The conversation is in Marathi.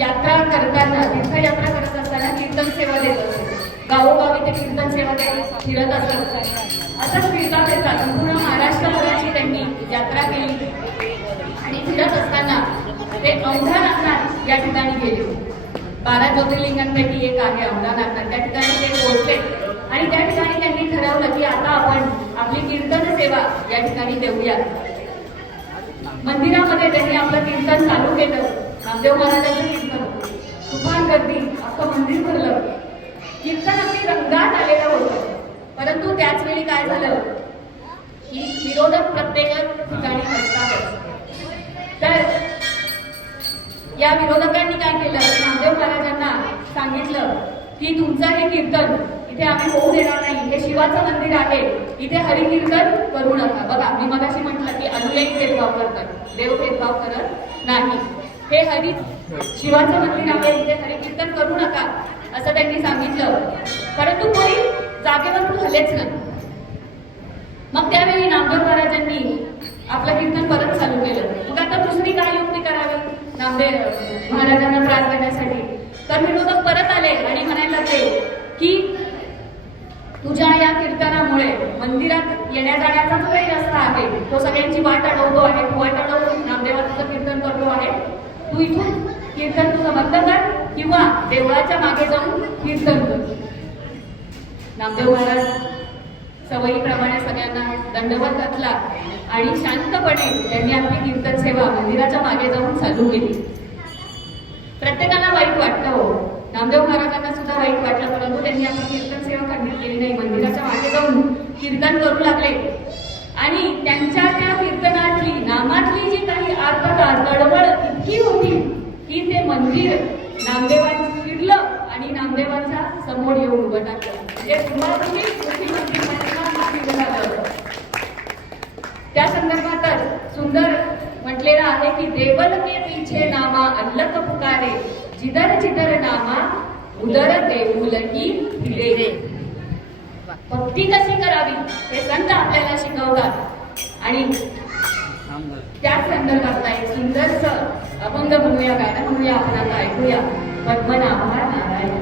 यात्रा करताना, तीर्थयात्रा करत असताना कीर्तन सेवा देत असतो. गावोगावी ते कीर्तन सेवा फिरत असतात. असंच फिरता फिरता संपूर्ण महाराष्ट्रभराची त्यांनी यात्रा केली आणि फिरत असताना ते औंढा या ठिकाणी गेले. 12 ज्योतिर्लिंगांपैकी एक आहे औंढा. त्या ठिकाणी ते पोहोचले आणि त्या ठिकाणी त्यांनी ठरवलं की आता आपण आपली कीर्तन सेवा या ठिकाणी देऊया. मंदिरामध्ये त्यांनी आपलं कीर्तन चालू केलं. नामदेव महाराजांचं कीर्तन, तुफान गर्दी, अख्खं मंदिर भरलं. कीर्तन अगदी रंगात आलेलं होतं. परंतु त्याच वेळी काय झालं की विरोधक प्रत्येक ठिकाणी असतातच. तर या विरोधकांनी काय केलं, नामदेव महाराजांना सांगितलं की तुमचं हे कीर्तन इथे आम्ही होऊ देणार नाही. हे शिवाचं मंदिर आहे, इथे हरिकीर्तन करू नका. बघा, मी मगाशी म्हटलं की अनुयायी भेदभाव करतात, देव भेदभाव करत नाही. हे शिवाचं मंदिर आहे, इथे हरिकीर्तन करू नका असं त्यांनी सांगितलं. परंतु कोणी जागेवरून हलेच नाही. मग त्यावेळी नामदेव महाराजांनी आपलं कीर्तन परत चालू केलं. मग आता दुसरी काय युक्ती करावी नामदेव महाराजांना त्रास देण्यासाठी? तर विरोधक परत आले आणि म्हणायला लागले की तुझ्या या कीर्तनामुळे मंदिरात येण्या जाण्याचा जो काही रस्ता आहे तो सगळ्यांची वाट अडवतो आहे. तू वाट अडवून नामदेवाचं कीर्तन करतो आहे. तू इथून कीर्तन तुझं बंद कर किंवा देवळाच्या मागे जाऊन कीर्तन कर. नामदेव महाराज सवयीप्रमाणे सगळ्यांना दंडवत घातला आणि शांतपणे त्यांनी आपली कीर्तन सेवा मंदिराच्या मागे जाऊन चालू केली. प्रत्येकाला वाईट वाटतं हो, नामदेव महाराजांना सुद्धा वाईट वाटलं. परंतु त्यांनी आपली कीर्तन सेवा खंडित केली नाही. मंदिराच्या मागे जाऊन कीर्तन करू लागले आणि त्यांच्या त्या कीर्तनातली, नामातली जी काही आर्तता, तळमळ इतकी होती की ते मंदिर नामदेवांचं फिरलं आणि नामदेवांच्या समोर येऊन उभं टाकलं. त्या संदर्भातच सुंदर म्हटलेलं आहे की देवल के पीछे नामा अल्लक पुकारे, जिधर जिधर नामा उदर देऊल की फिरे. भक्ती कशी करावी हे संत आपल्याला शिकवतात आणि त्याच संदर्भातला एक सुंदरसं अभंग म्हणूया, गाणं म्हणूया, आपण आता ऐकूया. पद्मनाभा नारायण.